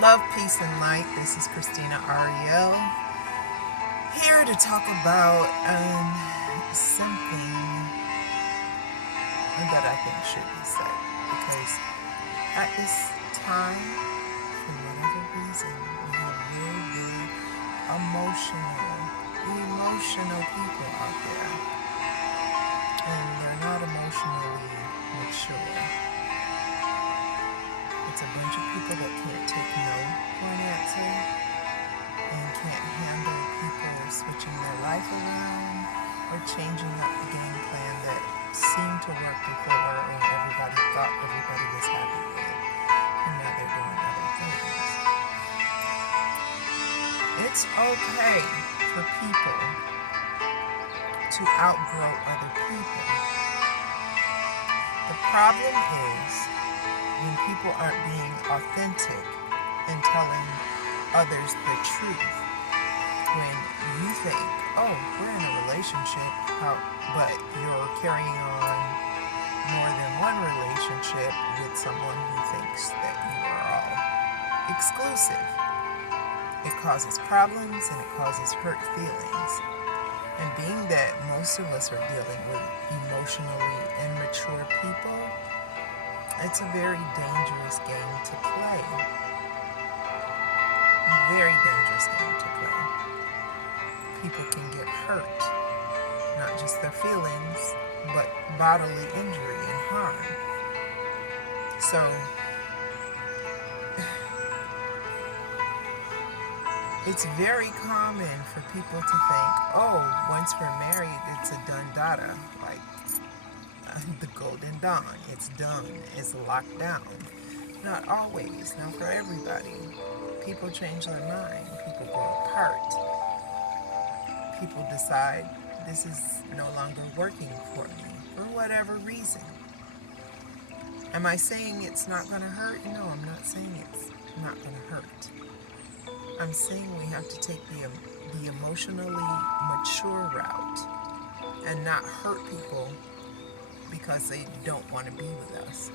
Love, peace, and light. This is Christina Ariel here to talk about something that I think should be said because at this time, for whatever reason, we have very emotional people out there, and they're not emotionally mature. It's a bunch of people that can't take no for an answer and can't handle people switching their life around or changing up the game plan that seemed to work before and everybody thought everybody was happy with. And now they're doing other things. It's okay for people to outgrow other people. The problem is when people aren't being authentic and telling others the truth. When you think, oh, we're in a relationship, but you're carrying on more than one relationship with someone who thinks that you are all exclusive. It causes problems and it causes hurt feelings. And being that most of us are dealing with emotionally immature people, it's a very dangerous game to play. Very dangerous game to play. People can get hurt, not just their feelings, but bodily injury and harm. So, it's very common for people to think, oh, once we're married, it's a done data. Like, the golden dawn. It's done. It's locked down. Not always. Not for everybody. People change their mind. People grow apart. People decide this is no longer working for me for whatever reason. Am I saying it's not going to hurt? No, I'm not saying it's not going to hurt. I'm saying we have to take the emotionally mature route and not hurt people because they don't want to be with us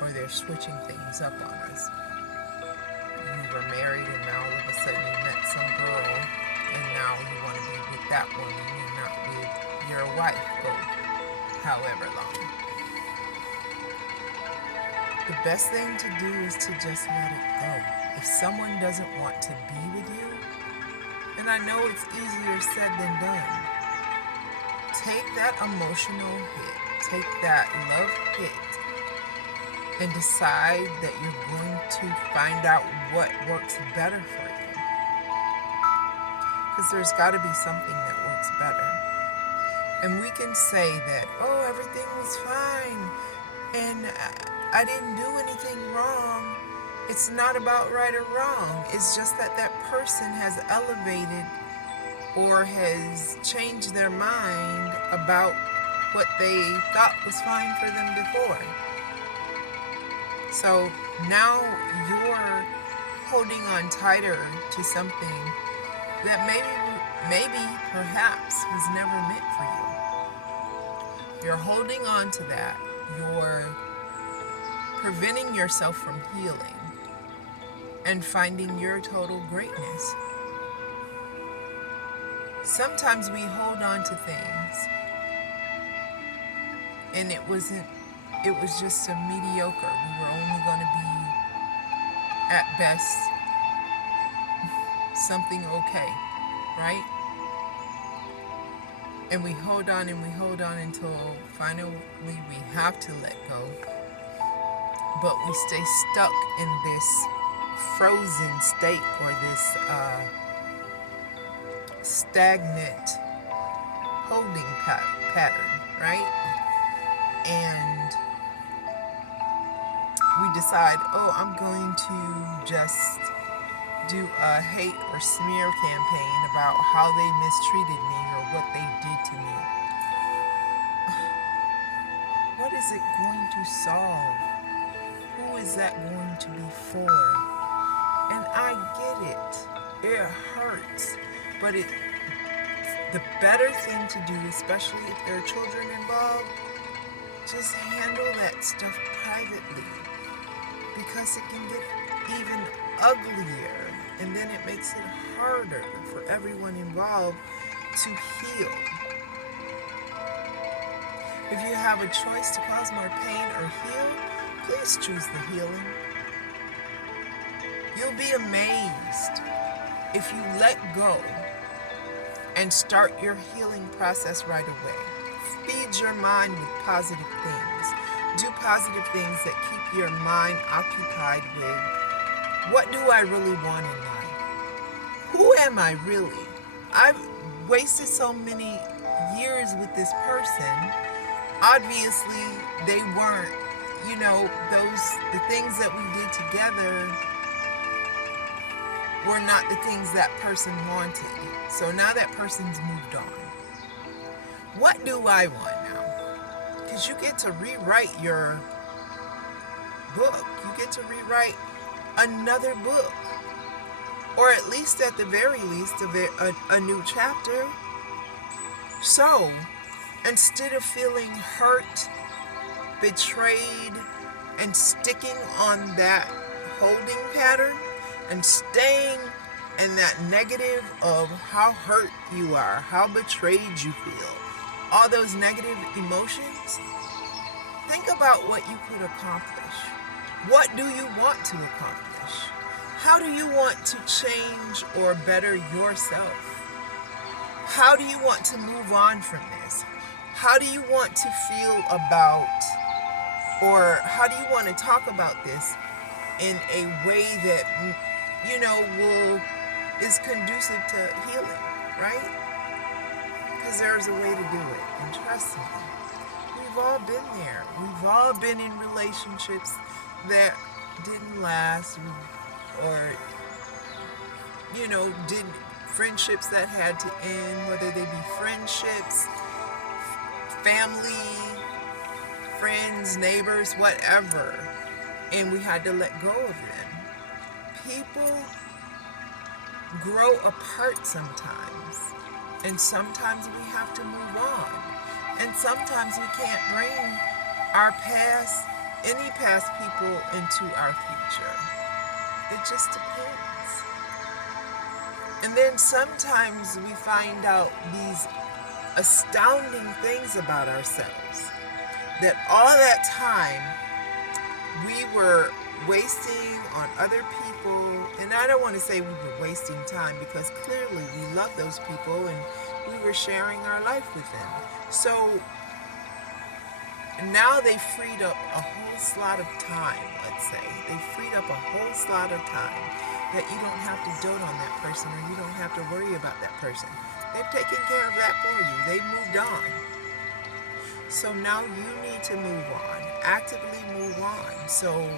or they're switching things up on us. You were married and now all of a sudden you met some girl and now you want to be with that woman and not with your wife for however long. The best thing to do is to just let it go. If someone doesn't want to be with you, and I know it's easier said than done, take that emotional hit, take that love hit, and decide that you're going to find out what works better for you. Because there's got to be something that works better. And we can say that, oh, everything was fine, and I didn't do anything wrong. It's not about right or wrong. It's just that that person has elevated or has changed their mind about what they thought was fine for them before. So now you're holding on tighter to something that maybe, perhaps was never meant for you. You're holding on to that. You're preventing yourself from healing and finding your total greatness. Sometimes we hold on to things and it was just a mediocre. We were only going to be at best something okay, right? And we hold on until finally we have to let go. But we stay stuck in this frozen state or this stagnant holding pattern, right? And we decide, oh, I'm going to just do a hate or smear campaign about how they mistreated me or what they did to me. What is it going to solve? Who is that going to be for? And I get it. It hurts. But the better thing to do, especially if there are children involved, just handle that stuff privately. because it can get even uglier, and then it makes it harder for everyone involved to heal. If you have a choice to cause more pain or heal, please choose the healing. You'll be amazed if you let go and start your healing process right away. Feed your mind with positive things. Do positive things that keep your mind occupied with, what do I really want in life? Who am I really? I've wasted so many years with this person. Obviously, they weren't, the things that we did together were not the things that person wanted. So now that person's moved on. What do I want now? Because you get to rewrite your book. You get to rewrite another book. Or at least, at the very least, a new chapter. So, instead of feeling hurt, betrayed, and sticking on that holding pattern, and staying in that negative of how hurt you are, how betrayed you feel, all those negative emotions, think about what you could accomplish. What do you want to accomplish? How do you want to change or better yourself? How do you want to move on from this? How do you want to feel about, or how do you want to talk about this in a way that, is conducive to healing, right? Because there's a way to do it. And trust me, we've all been there. We've all been in relationships that didn't last, or, did friendships that had to end, whether they be friendships, family, friends, neighbors, whatever. And we had to let go of them. People grow apart sometimes, and sometimes we have to move on, and sometimes we can't bring any past people into our future. It just depends. And then sometimes we find out these astounding things about ourselves, that all that time we were wasting on other people. And I don't want to say we were wasting time, because clearly we love those people and we were sharing our life with them. So now they freed up a whole slot of time, let's say. They freed up a whole slot of time that you don't have to dote on that person, or you don't have to worry about that person. They've taken care of that for you. They've moved on. So now you need to move on. Actively move on. So,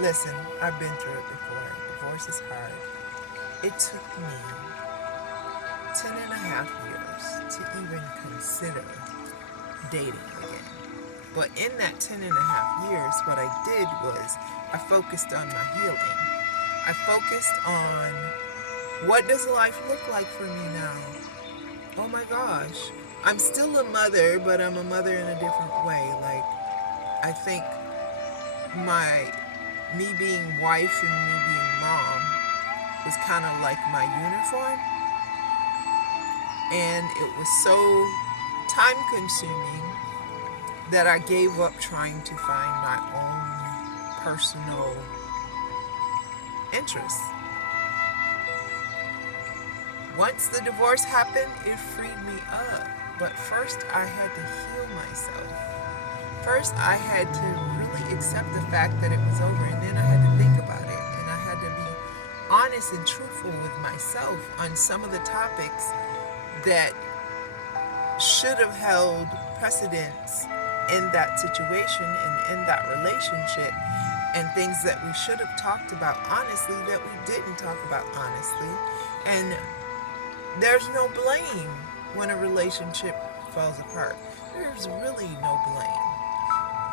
listen, I've been through it before. Divorce is hard. It took me 10 and a half years to even consider dating again. But in that 10 and a half years, what I did was I focused on my healing. I focused on, what does life look like for me now? Oh my gosh. I'm still a mother, but I'm a mother in a different way. Like, I think me being wife and me being mom was kind of like my uniform. And it was so time consuming that I gave up trying to find my own personal interests. Once the divorce happened, it freed me up. But first I had to heal myself. First I had to really accept the fact that it was over, and then I had to think about it. And I had to be honest and truthful with myself on some of the topics that should have held precedence in that situation and in that relationship, and things that we should have talked about honestly that we didn't talk about honestly. And there's no blame when a relationship falls apart. There's really no blame.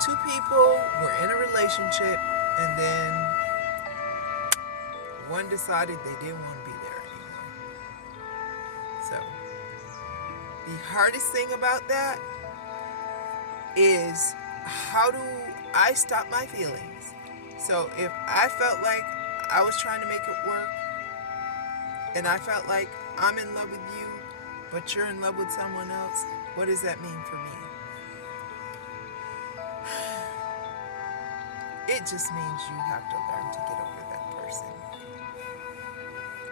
Two people were in a relationship, and then one decided they didn't want to be there anymore. So, the hardest thing about that is, how do I stop my feelings. So if I felt like I was trying to make it work, and I felt like I'm in love with you, but you're in love with someone else, what does that mean for me? It just means you have to learn to get over that person.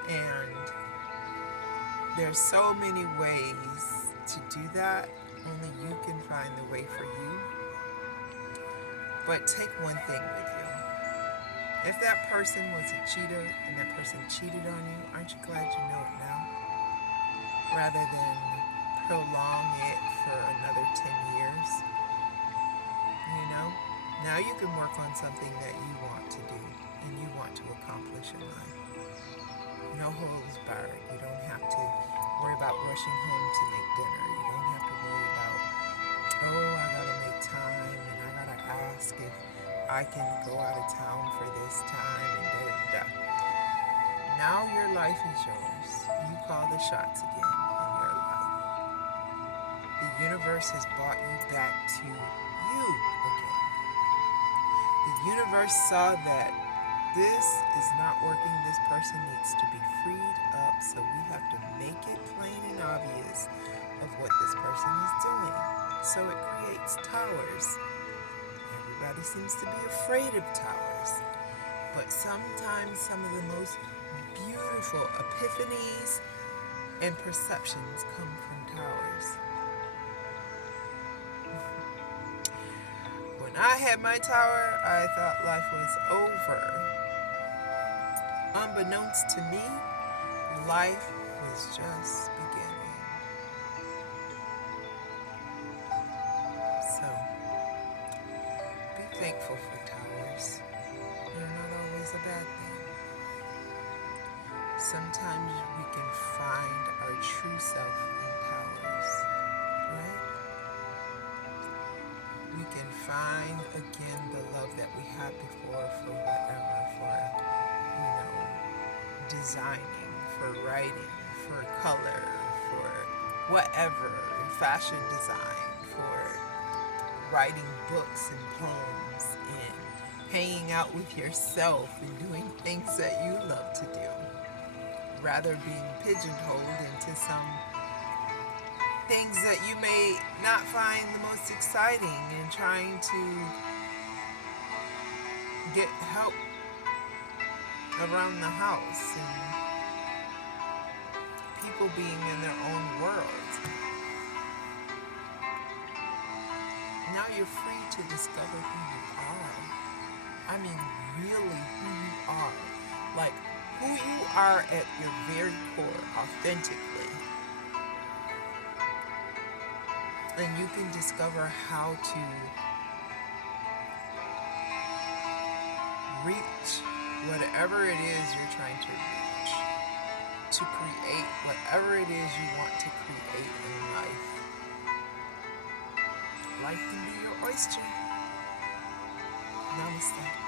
And there's so many ways to do that. Only you can find the way for you. But take one thing with you. If that person was a cheater and that person cheated on you, aren't you glad you know it now? Rather than prolong it for another 10 years. You know? Now you can work on something that you want to do and you want to accomplish in life. No holds barred. You don't have to worry about rushing home to make dinner. You don't have to worry about, oh, I gotta make time and I gotta ask if I can go out of town for this time and da da da. Now your life is yours. You call the shots again in your life. The universe has brought you back to you again. The universe saw that this is not working. This person needs to be freed up. So we have to make it plain and obvious of what this person is doing. So it creates towers. Everybody seems to be afraid of towers. But sometimes some of the most beautiful epiphanies and perceptions come from towers. When I had my tower, I thought life was over. Unbeknownst to me, life was just beginning. So, be thankful for towers. They're not always a bad thing. Sometimes we can find our true self in towers, right? We can find again the love that we had before for whatever, for, designing, for writing, for color, for whatever, fashion design, for writing books and poems and hanging out with yourself and doing things that you love to do, rather being pigeonholed into some things that you may not find the most exciting and trying to get help around the house and people being in their own world. Now you're free to discover who you are. I mean, really who you are. Like, who you are at your very core, authentically. And you can discover how to reach whatever it is you're trying to reach, to create whatever it is you want to create in life. Life can be your oyster. Namaste.